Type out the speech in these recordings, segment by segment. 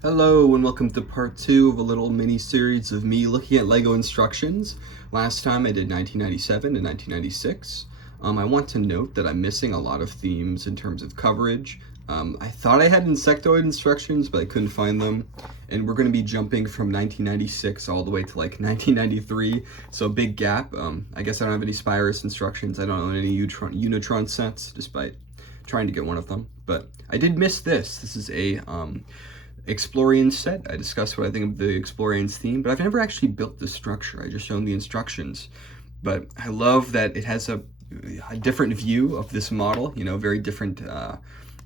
Hello and welcome to part 2 of a little mini-series of me looking at LEGO instructions. Last time I did 1997 and 1996. I want to note that I'm missing a lot of themes in terms of coverage. I thought I had insectoid instructions, but I couldn't find them. And we're going to be jumping from 1996 all the way to like 1993, so a big gap. I guess I don't have any Spirus instructions. I don't own any Unitron sets, despite trying to get one of them. But I did miss this. This is a Explorians set. I discussed what I think of the Explorians theme, but I've never actually built the structure. I just shown the instructions. But I love that it has a different view of this model, very different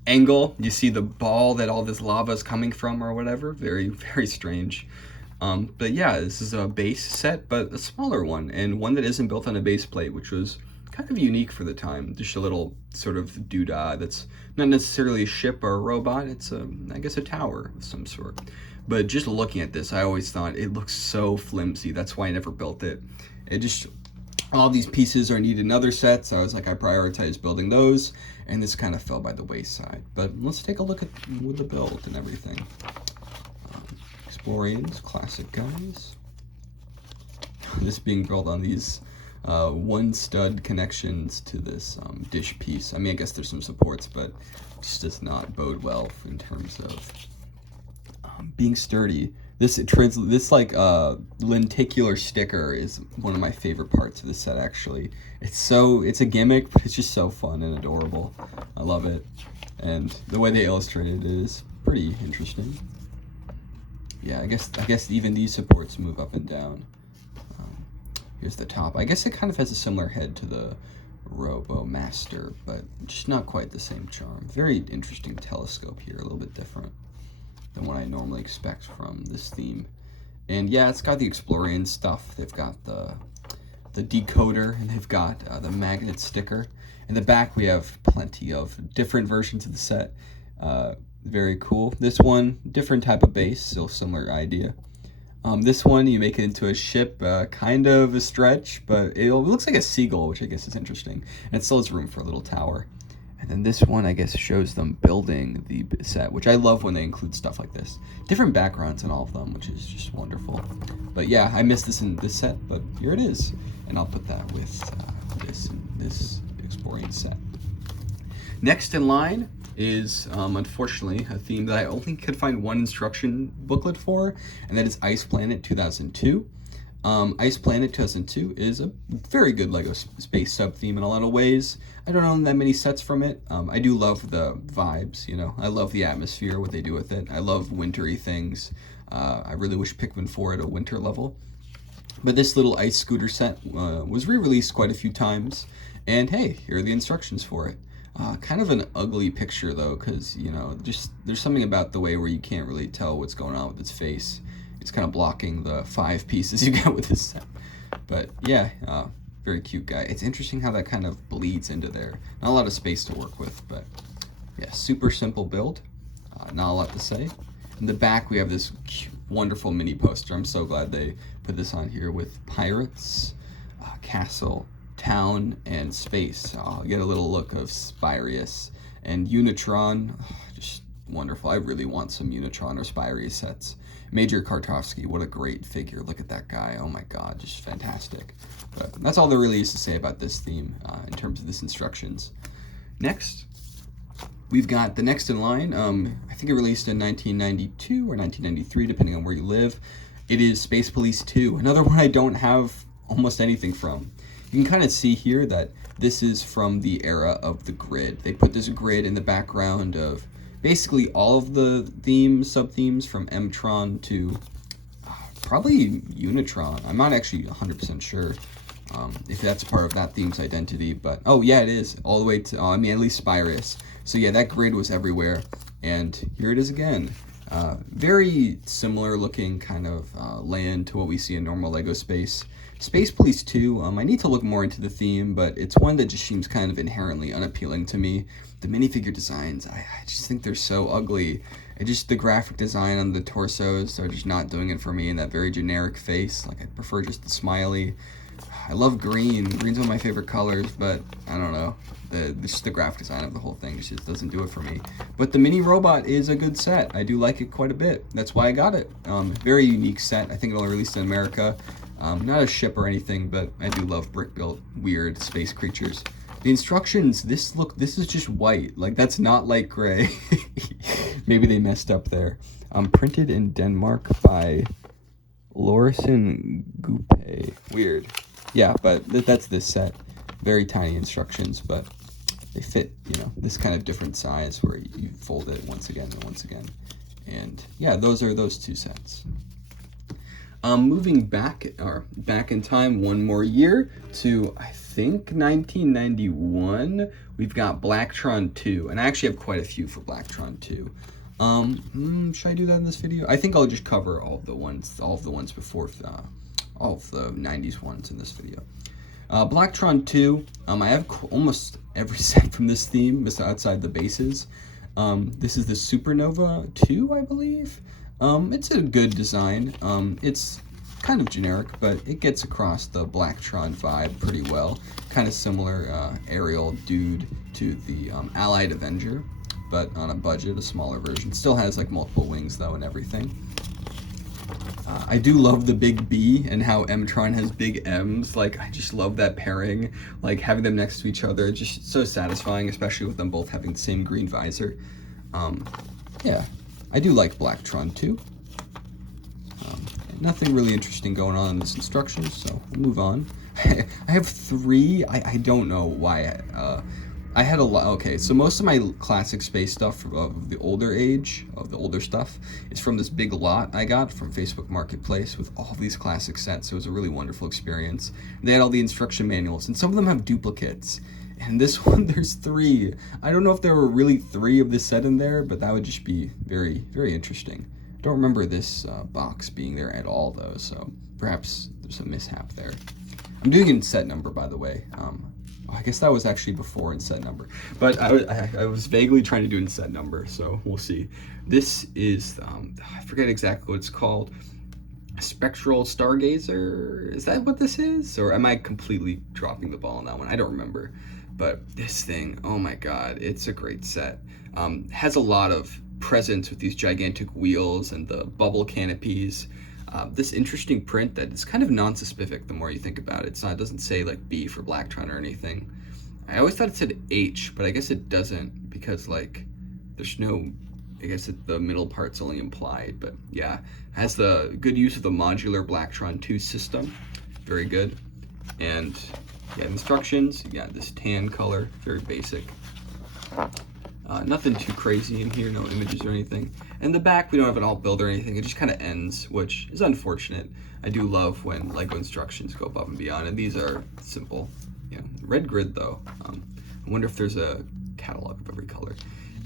angle. You see the ball that all this lava is coming from or whatever. Very, very strange. But yeah, this is a base set, but a smaller one, and one that isn't built on a base plate, which was kind of unique for the time. Just a little sort of doodah that's not necessarily a ship or a robot. It's I guess a tower of some sort. But just looking at this, I always thought it looks so flimsy. That's why I never built it. It just, all these pieces are needed in other sets. I was like, I prioritized building those, and this kind of fell by the wayside. But let's take a look at the build and everything. Explorians, classic guys. This being built on these one stud connections to this dish piece. I mean, I guess there's some supports, but it just does not bode well in terms of being sturdy. This like lenticular sticker is one of my favorite parts of the set. Actually, it's a gimmick, but it's just so fun and adorable. I love it, and the way they illustrated it is pretty interesting. Yeah, I guess even these supports move up and down. Here's the top. I guess it kind of has a similar head to the Robo Master, but just not quite the same charm. Very interesting telescope here, a little bit different than what I normally expect from this theme. And yeah, it's got the Explorian stuff. They've got the decoder, and they've got the magnet sticker. In the back, we have plenty of different versions of the set. Very cool. This one, different type of base, still similar idea. This one, you make it into a ship, kind of a stretch, but it looks like a seagull, which I guess is interesting. And it still has room for a little tower. And then this one, I guess, shows them building the set, which I love when they include stuff like this. Different backgrounds in all of them, which is just wonderful. But yeah, I missed this in this set, but here it is. And I'll put that with this Explorian set. Next in line is unfortunately a theme that I only could find one instruction booklet for, and that is Ice Planet 2002. Ice Planet 2002 is a very good LEGO space sub theme in a lot of ways. I don't own that many sets from it. I do love the vibes, I love the atmosphere, what they do with it. I love wintry things. I really wish Pikmin 4 at a winter level. But this little ice scooter set was re-released quite a few times, and hey, here are the instructions for it. Kind of an ugly picture though, because just there's something about the way where you can't really tell what's going on with its face. It's kind of blocking the 5 pieces you get with this set. But yeah, very cute guy. It's interesting how that kind of bleeds into there. Not a lot of space to work with, but yeah, super simple build. Not a lot to say. In the back, we have this wonderful mini poster. I'm so glad they put this on here with pirates, castle, town, and space. I'll get a little look of Spirius and Unitron. Just wonderful. I really want some Unitron or Spirius sets. Major Kartovsky, what a great figure. Look at that guy. Oh my god, just fantastic. But that's all there really is to say about this theme in terms of this instructions. Next, we've got the next in line. I think it released in 1992 or 1993, depending on where you live. It is Space Police 2, another one I don't have almost anything from. You can kind of see here that this is from the era of the grid. They put this grid in the background of basically all of the themes, sub-themes from Mtron to probably Unitron. I'm not actually 100% sure if that's part of that theme's identity, but oh yeah, it is, all the way to, at least Spirus. So yeah, that grid was everywhere, and here it is again. Very similar looking kind of land to what we see in normal LEGO space. Space Police 2, I need to look more into the theme, but it's one that just seems kind of inherently unappealing to me. The minifigure designs, I just think they're so ugly. The graphic design on the torsos are just not doing it for me, and that very generic face. Like, I prefer just the smiley. I love green. Green's one of my favorite colors, but I don't know. Just the graphic design of the whole thing just doesn't do it for me. But the mini robot is a good set. I do like it quite a bit. That's why I got it. Very unique set. I think it'll release in America. Not a ship or anything, but I do love brick-built, weird space creatures. The instructions, this is just white. Like, that's not light gray. Maybe they messed up there. Printed in Denmark by Lorison Gupe. Weird. Yeah, but that's this set. Very tiny instructions, but they fit, you know, this kind of different size where you fold it once again and once again. And yeah, those are those two sets. Moving back in time one more year to, I think, 1991, we've got Blacktron 2, and I actually have quite a few for Blacktron 2. Should I do that in this video? I think I'll just cover all of the ones before, all of the 90s ones in this video. Blacktron 2, I have almost every set from this theme, outside the bases. This is the Supernova 2, I believe. It's a good design. It's kind of generic, but it gets across the Blacktron vibe pretty well. Kind of similar aerial dude to the Allied Avenger, but on a budget, a smaller version. Still has like multiple wings though and everything. I do love the big B and how M-Tron has big M's. Like, I just love that pairing, like having them next to each other. Just so satisfying, especially with them both having the same green visor. Yeah, I do like Blacktron 2. Nothing really interesting going on in this instructions, so we'll move on. I have 3. I don't know why. I had a lot. Okay, so most of my classic space stuff of the older stuff, is from this big lot I got from Facebook Marketplace with all these classic sets. It was a really wonderful experience. They had all the instruction manuals, and some of them have duplicates. And this one, there's 3. I don't know if there were really 3 of this set in there, but that would just be very, very interesting. I don't remember this box being there at all, though, so perhaps there's a mishap there. I'm doing it in set number, by the way. I guess that was actually before in set number, but I was vaguely trying to do in set number, so we'll see. This is, I forget exactly what it's called. Spectral Stargazer, is that what this is? Or am I completely dropping the ball on that one? I don't remember, but this thing, oh my god, it's a great set. Has a lot of presence with these gigantic wheels and the bubble canopies. This interesting print that is kind of non-specific the more you think about it. It doesn't say like B for Blacktron or anything. I always thought it said H, but I guess it doesn't because like there's no, I guess the middle part's only implied, but yeah. Has the good use of the modular Blacktron 2 system. Very good. And yeah, instructions, you got this tan color, very basic. Nothing too crazy in here, no images or anything. And the back, we don't have an alt build or anything. It just kind of ends, which is unfortunate. I do love when LEGO instructions go above and beyond, and these are simple. Yeah, red grid though. I wonder if there's a catalog of every color.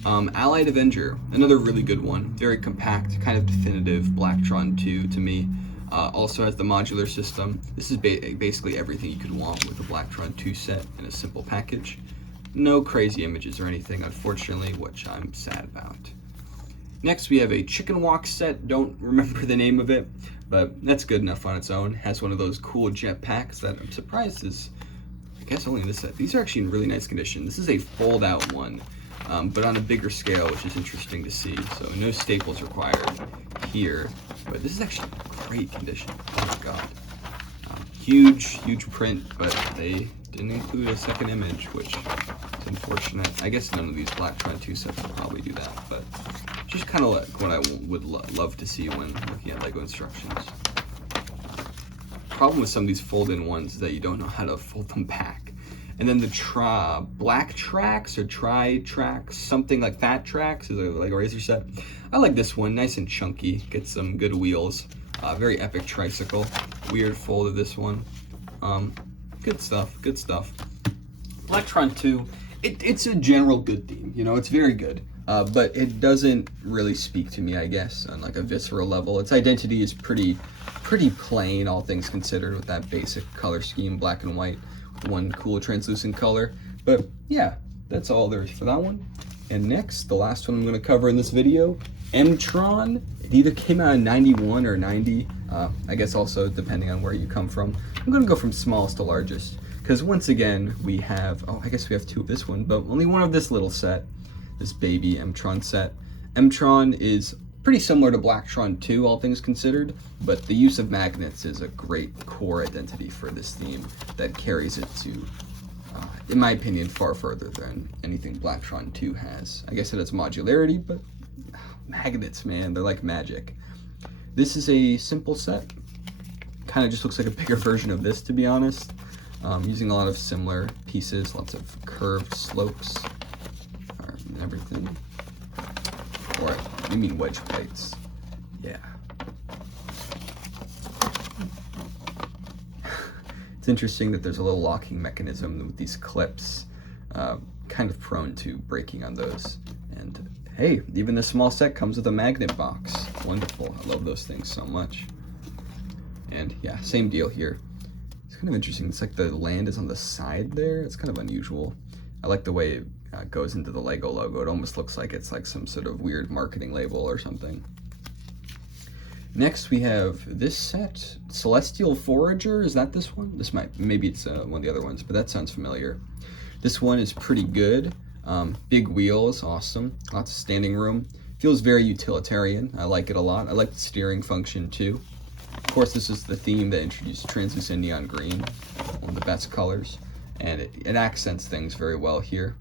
Allied Avenger, another really good one. Very compact, kind of definitive Blacktron 2 to me. Also has the modular system. This is basically everything you could want with a Blacktron 2 set in a simple package. No crazy images or anything, unfortunately, which I'm sad about. Next, we have a Chicken Walk set. Don't remember the name of it, but that's good enough on its own. Has one of those cool jetpacks that I'm surprised is, I guess, only in this set. These are actually in really nice condition. This is a fold-out one, but on a bigger scale, which is interesting to see. So no staples required here, but this is actually great condition. Oh my god. Huge print, but they didn't include a second image, which is unfortunate. I guess none of these Blacktron 2 sets will probably do that, but just kind of like what I would love to see when looking at LEGO instructions. Problem with some of these fold-in ones is that you don't know how to fold them back. And then the Black Tracks or Tri-Tracks, something like Fat Tracks is a LEGO Racer set. I like this one, nice and chunky, gets some good wheels. Very epic tricycle. Weird fold of this one. Good stuff, good stuff. Blacktron 2, it's a general good theme, you know, it's very good. But it doesn't really speak to me, I guess, on like a visceral level. Its identity is pretty plain, all things considered, with that basic color scheme, black and white, one cool translucent color. But yeah, that's all there is for that one. And next, the last one I'm going to cover in this video Mtron. It either came out in 91 or 90. I guess also depending on where you come from. I'm gonna go from smallest to largest, because once again we have, oh, I guess we have two of this one, but only one of this little set, this baby Mtron set. Mtron is pretty similar to Blacktron 2, all things considered, but the use of magnets is a great core identity for this theme that carries it to, in my opinion, far further than anything Blacktron 2 has. I guess it has modularity, but magnets, man, they're like magic. This is a simple set. Kind of just looks like a bigger version of this, to be honest. Using a lot of similar pieces, lots of curved slopes and everything. Or, you mean wedge plates. Yeah. It's interesting that there's a little locking mechanism with these clips, kind of prone to breaking on those. And hey, even this small set comes with a magnet box. Wonderful. I love those things so much. And yeah, same deal here. It's kind of interesting. It's like the land is on the side there. It's kind of unusual. I like the way it goes into the Lego logo. It almost looks like it's like some sort of weird marketing label or something. Next we have this set, Celestial Forager. Is that this one? This might, maybe it's one of the other ones, but that sounds familiar. This one is pretty good. Big wheels, awesome. Lots of standing room. Feels very utilitarian. I like it a lot. I like the steering function too. Of course, this is the theme that introduced translucent neon green, one of the best colors, and it accents things very well here.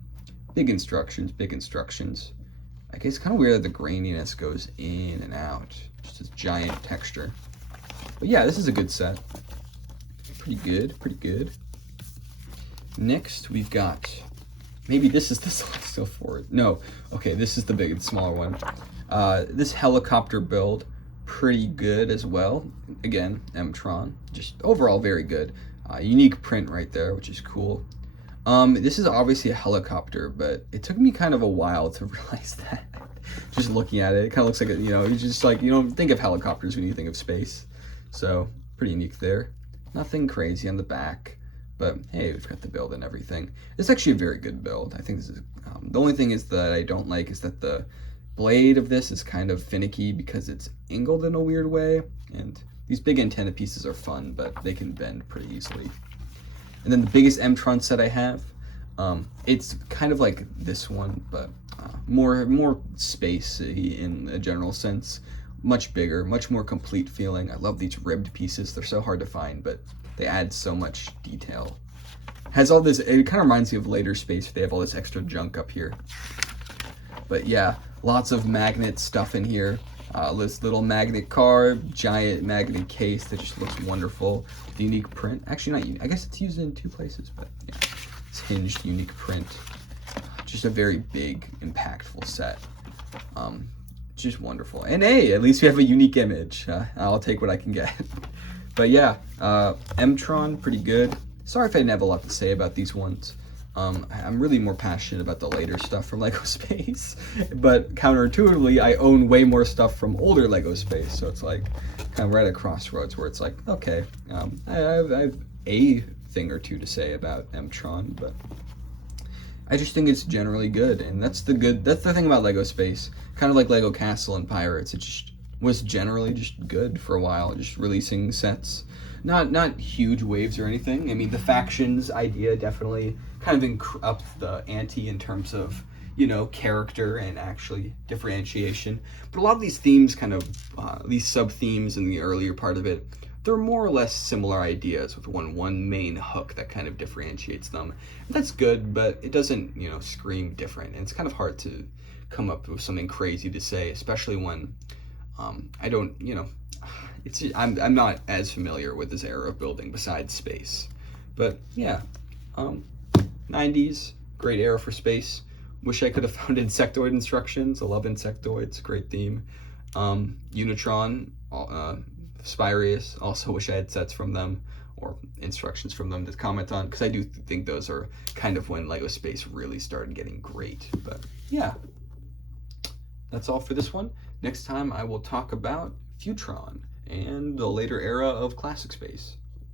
Big instructions, big instructions. I guess it's kind of weird that the graininess goes in and out. Just this giant texture. But yeah, this is a good set. Pretty good, pretty good. Next, we've got, maybe this is the Celestial Forward. No, okay, this is the big and smaller one. This helicopter build, pretty good as well. Again, Mtron, just overall very good. Unique print right there, which is cool. This is obviously a helicopter, but it took me kind of a while to realize that. Just looking at it, it kind of looks like, you know, it's just like, you don't think of helicopters when you think of space. So, pretty unique there. Nothing crazy on the back, but hey, we've got the build and everything. It's actually a very good build. I think this is, the only thing is that I don't like is that the blade of this is kind of finicky because it's angled in a weird way, and these big antenna pieces are fun, but they can bend pretty easily. And then the biggest Mtron set I have, it's kind of like this one, but more spacey in a general sense. Much bigger, much more complete feeling. I love these ribbed pieces. They're so hard to find, but they add so much detail. Has all this, it kind of reminds me of Later Space. They have all this extra junk up here. But yeah, lots of magnet stuff in here. This little magnet car, giant magnet case that just looks wonderful. The unique print, actually not unique, I guess it's used in two places, but yeah. It's hinged unique print. Just a very big, impactful set. Just wonderful. And hey, at least we have a unique image. I'll take what I can get. But yeah, Mtron, pretty good. Sorry if I didn't have a lot to say about these ones. I'm really more passionate about the later stuff from Lego Space, but counterintuitively, I own way more stuff from older Lego Space, so it's like kind of right at crossroads where it's like, okay, I have a thing or two to say about Mtron, but I just think it's generally good, and that's the thing about Lego Space. Kind of like Lego Castle and Pirates, it just was generally just good for a while, just releasing sets. Not huge waves or anything. I mean, the factions idea definitely kind of upped the ante in terms of, you know, character and actually differentiation. But a lot of these themes kind of, these sub-themes in the earlier part of it, they're more or less similar ideas with one main hook that kind of differentiates them. And that's good, but it doesn't, you know, scream different. And it's kind of hard to come up with something crazy to say, especially when I don't, you know, it's just, I'm not as familiar with this era of building besides space. But yeah, 90s, great era for space. Wish I could have found Insectoid instructions. I love Insectoids, great theme. Unitron, Spyrius, also wish I had sets from them or instructions from them to comment on, because I do think those are kind of when Lego Space really started getting great. But yeah, that's all for this one. Next time I will talk about Futron and the later era of Classic Space.